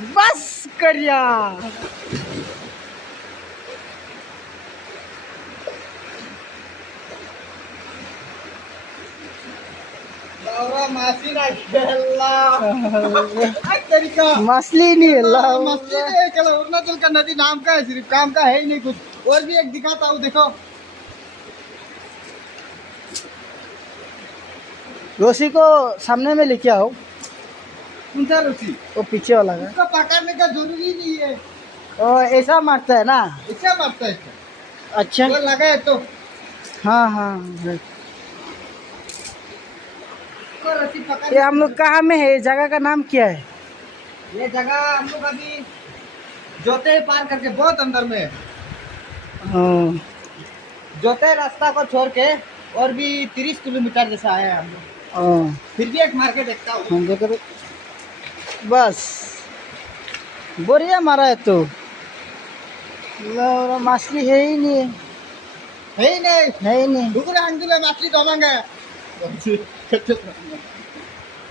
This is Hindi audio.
बस करिया मासी ना खेला तरीका मछली नहीं है मछली नहीं है, चलो अरुणाचल का नदी नाम का है, सिर्फ काम का है ही नहीं कुछ। और भी एक दिखाता हूँ, देखो रोसी को सामने में लेके आओ। कौन सा रुचि, वो पीछे वाला है। उसको पकड़ने का जरूरी नहीं है, ओ ऐसा मारता है ना। इससे मारता है इसको। अच्छा वो लगा है तो हाँ हाँ। रस्सी पकड़। ये हम लोग कहाँ में है? जगह का नाम क्या है? ये जगह हम लोग अभी जोते पार करके बहुत अंदर में है। हाँ। जोते रास्ता को छोड़ के और भी 30 किलोमीटर जैसा है हम लोग। हाँ। फिर भी एक मार के देखता हूँ। हम देखो बस बढ़िया मारा है तो। मछली है ही नहीं। है ही नहीं, है ही नहीं। डुगरे अंगुले मछली दबांगे।